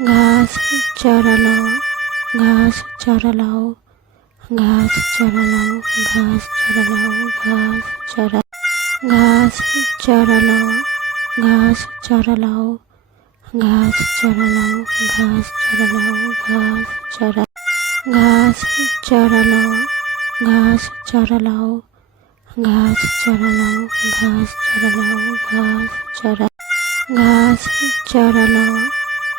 ঘাস চড়ালো, ঘাস চড়ালাও, ঘাস চড়ালাও, ঘাস চড়ালাও, ঘাস চড়া ঘাস চড়ালো, ঘাস চড়ালাও, ঘাস চড়ালাও, ঘাস চড়ালাও, ঘাস চড়া ঘাস চড়ালো, ঘাস চড়ালাও, ঘাস চড়ালাও, ঘাস চড়ালাও, ঘাস চড়া ঘাস চড়ালো,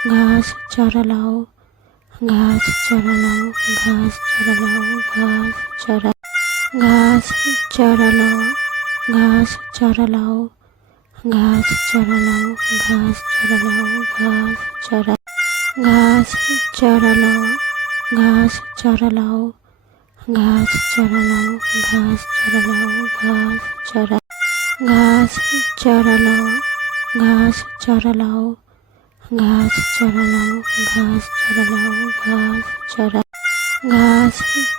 ঘাস চড়ালাও, ঘাস চড়ালাও, ঘাস চড়ালাও, ঘাস চড়া ঘাস চড়ালো, ঘাস চড়ালাও, ঘাস চড়ালাও, ঘাস চড়ালাও, ঘাস চড়া ঘাস চড়ালো, ঘাস চড়ালাও, ঘাস চড়ালাও, ঘাস চড়ালাও, ঘাস চড়া ঘাস চড়ালো, ঘাস চড়ালাও, ঘাস চড়ালাও, ঘাস চড়ালাও, ঘাস চড়া ঘাস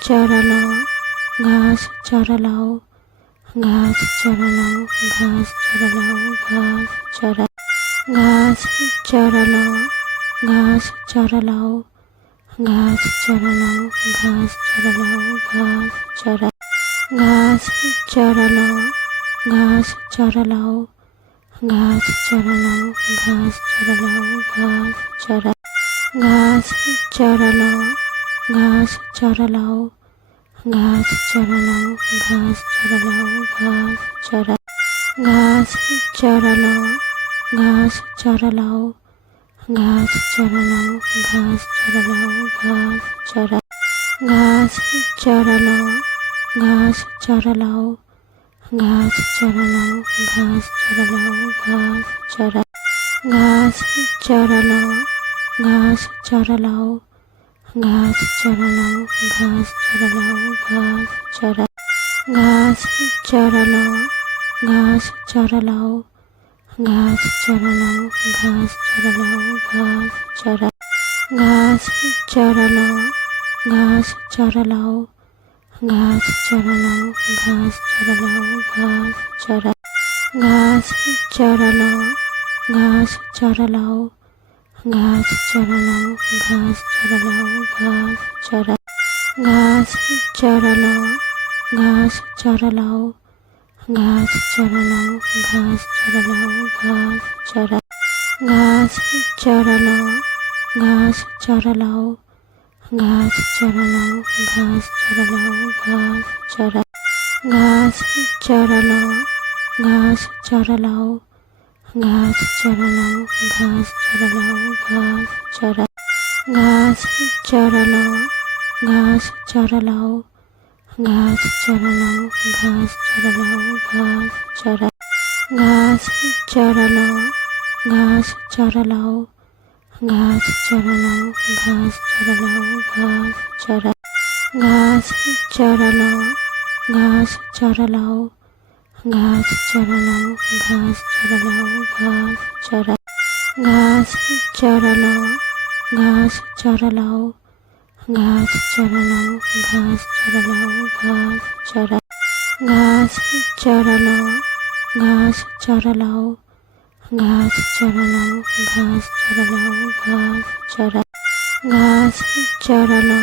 চড়ালো, ঘাস চড়ালাও, ঘাস চড়ালাও, ঘাস চড়ালাও, ঘাস চড়া ঘাস চড়ালো, ঘাস চড়ালাও, ঘাস চড়ালাও, ঘাস চড়ালাও, ঘাস চড়া ঘাস চড়ালো, ঘাস চড়ালাও, ঘাস চড়ালাও, ঘাস চড়ালাও, ঘাস চড়া ঘাস চড়ালো, ঘাস চড়ালাও, ঘাস চড়ালাও, ঘাস চড়ালাও, ঘাস চড়া ঘাস চড়ালো, ঘাস চড়ালাও, ঘাস চড়ালাও, ঘাস চড়ালাও, ঘাস চড়া ঘাস চড়ালো, ঘাস চড়ালাও, ঘাস চড়ালাও, ঘাস চড়ালাও, ঘাস চড়া ঘাস চড়ালো, ঘাস চড়ালাও, ঘাস চড়ালাও, ঘাস চড়ালাও, ঘাস চড়া ঘাস চড়ালো, ঘাস চড়ালাও, ঘাস চড়ালাও, ঘাস চড়ালাও, ঘাস চড়া ঘাস চড়ালো, ঘাস চড়ালাও, ঘাস চড়ালাও, ঘাস চড়ালাও, ঘাস চড়া ঘাস চড়ালো, ঘাস চড়ালাও, ঘাস চড়ালাও, ঘাস চড়ালাও, ঘাস চড়া ঘাস চড়ালো, ঘাস চড়ালাও, ঘাস চড়ালাও, ঘাস চড়ালাও, ঘাস চড়া ঘাস চড়ালো, ঘাস চড়ালাও, ঘাস চড়ালাও, ঘাস চড়ালাও, ঘাস চড়া ঘাস চড়ালো, ঘাস চড়ালাও, ঘাস চড়ালাও, ঘাস চড়ালাও, ঘাস চড়া ঘাস চড়ালো, ঘাস চড়ালাও, ঘাস চড়ালাও, ঘাস চড়ালাও, ঘাস চড়া ঘাস চড়ালো, ঘাস চড়ালাও, ঘাস চড়ালাও, ঘাস চড়ালাও, ঘাস চড়া ঘাস চড়ালো, ঘাস চড়ালাও, ঘাস চড়ালাও, ঘাস চড়ালাও, ঘাস চড়া ঘাস চড়ালো, ঘাস চড়ালাও, ঘাস চড়ালাও, ঘাস চড়ালাও, ঘাস চড়া ঘাস চড়ালো, ঘাস চড়ালাও, ঘাস চড়ালাও, ঘাস চড়ালাও, ঘাস চড়া ঘাস চড়ালো,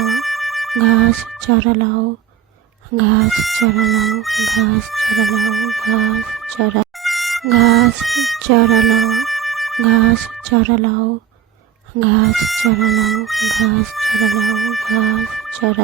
ঘাস চড়ালাও, ঘাস চড়ালাও, ঘাস চড়ালাও, ঘাস চড়া ঘাস চড়ালো, ঘাস চড়ালাও, ঘাস চড়ালাও, ঘাস চড়ালাও, ঘাস চড়া